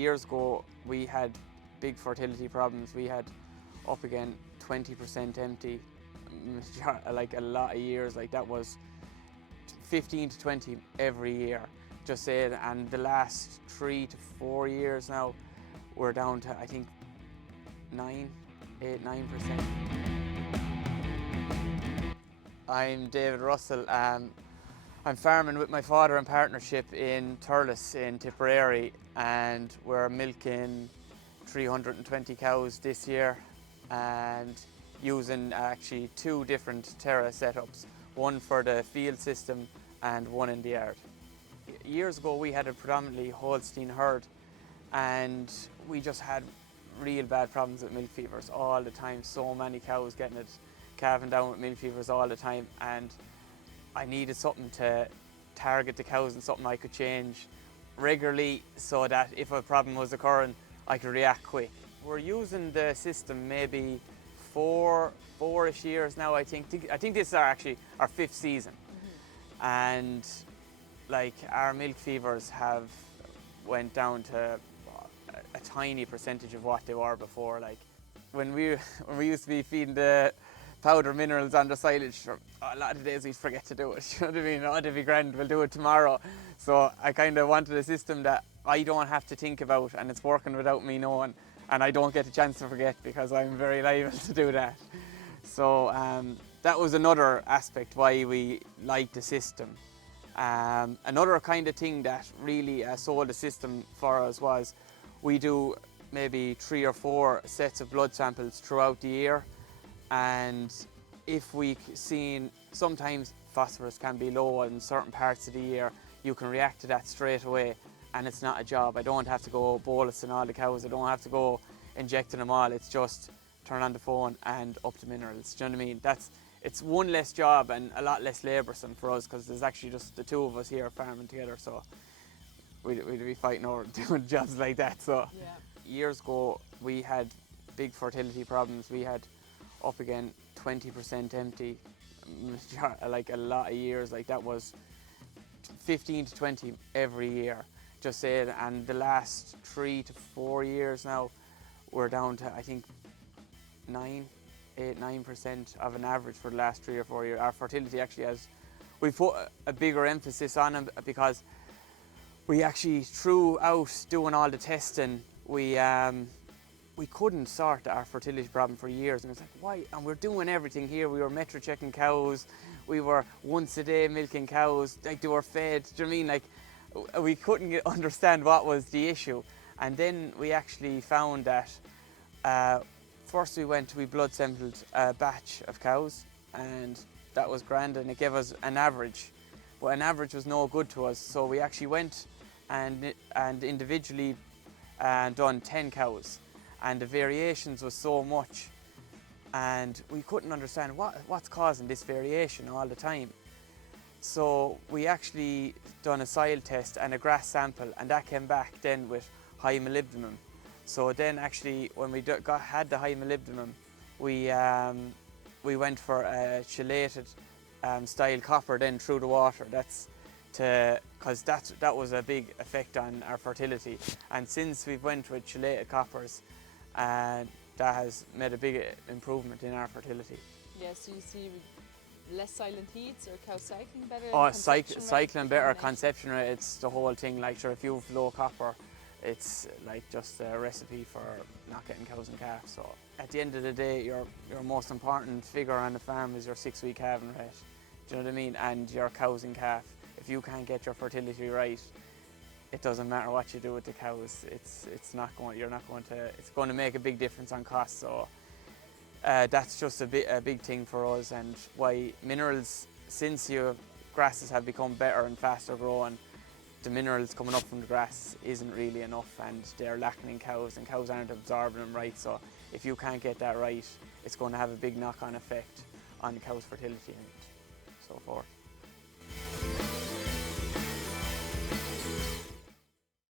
Years ago, we had big fertility problems. We had up again 20% empty, like a lot of years. Like that was 15 to 20 every year, just saying. And the last 3 to 4 years now, we're down to I think 9%. I'm David Russell. I'm farming with my father in partnership in Thurles in Tipperary, and we're milking 320 cows this year and using actually 2 different TERRA setups, one for the field system and one in the yard. Years ago we had a predominantly Holstein herd, and we just had real bad problems with milk fevers all the time. So many cows getting it, calving down with milk fevers all the time, and I needed something to target the cows and something I could change regularly so that if a problem was occurring, I could react quick. We're using the system maybe four-ish years now, I think. This is actually our 5th season. And like our milk fevers have went down to a tiny percentage of what they were before. Like when we used to be feeding the powder minerals on the silage, a lot of the days we forget to do it. You know what I mean? Oh, it'll be grand, we'll do it tomorrow. So I kind of wanted a system that I don't have to think about, and it's working without me knowing, and I don't get a chance to forget because I'm very liable to do that. So that was another aspect why we liked the system. Another kind of thing that really sold the system for us was we do maybe 3 or 4 sets of blood samples throughout the year, and if we seen sometimes phosphorus can be low in certain parts of the year, you can react to that straight away, and it's not a job. I don't have to go bolusing all the cows, I don't have to go injecting them all. It's just turn on the phone and up the minerals. Do you know what I mean? It's one less job and a lot less laboursome for us, because there's actually just the 2 of us here farming together, so we'd be fighting over doing jobs like that. So yeah. Years ago we had big fertility problems. We had up again 20% empty, like a lot of years. Like that was 15 to 20 every year, just saying. And the last 3 to 4 years now, we're down to I think 9% of an average for the last 3 or 4 years. Our fertility actually we've put a bigger emphasis on it, because we actually, throughout doing all the testing, we couldn't sort our fertility problem for years, and it was like, why? And we're doing everything here. We were metro checking cows, we were once a day milking cows, like they were fed. Do you know what I mean? Like we couldn't understand what was the issue. And then we actually found that first we blood sampled a batch of cows, and that was grand, and it gave us an average. But an average was no good to us, so we actually went and individually done 10 cows, and the variations was so much, and we couldn't understand what's causing this variation all the time. So we actually done a soil test and a grass sample, and that came back then with high molybdenum. So then actually when we had the high molybdenum, we went for a chelated style copper then through the water. Because that was a big effect on our fertility. And since we've went with chelated coppers, that has made a big improvement in our fertility. Yeah, so you see less silent heats, or cow cycling better? Oh, cycling better, conception rate, it's the whole thing. Like sure, if you have low copper, it's like just a recipe for not getting cows and calves. So at the end of the day, your most important figure on the farm is your 6-week calving rate. Do you know what I mean? And your cows and calf. If you can't get your fertility right, it doesn't matter what you do with the cows. It's going to make a big difference on cost. So that's just a big thing for us, and why minerals, since your grasses have become better and faster growing, the minerals coming up from the grass isn't really enough, and they're lacking in cows, and cows aren't absorbing them right. So if you can't get that right, it's going to have a big knock-on effect on the cow's fertility and so forth.